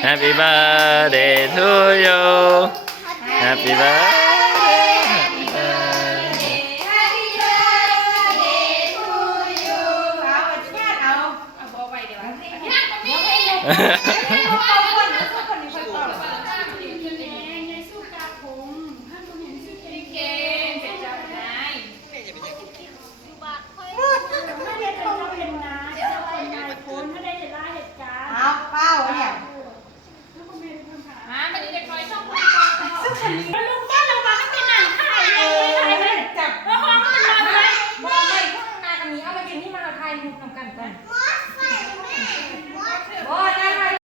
Happy birthday to you Happy birthday Happy birthday เอาเป้าเนี่ยลุงป้าเรามาก็เป็นหนังไทยเลยจับแล้วห้องมันมาไหมบอกไปห้องนากันนี้เอามายืนที่มาเราไทยมุกทำกัน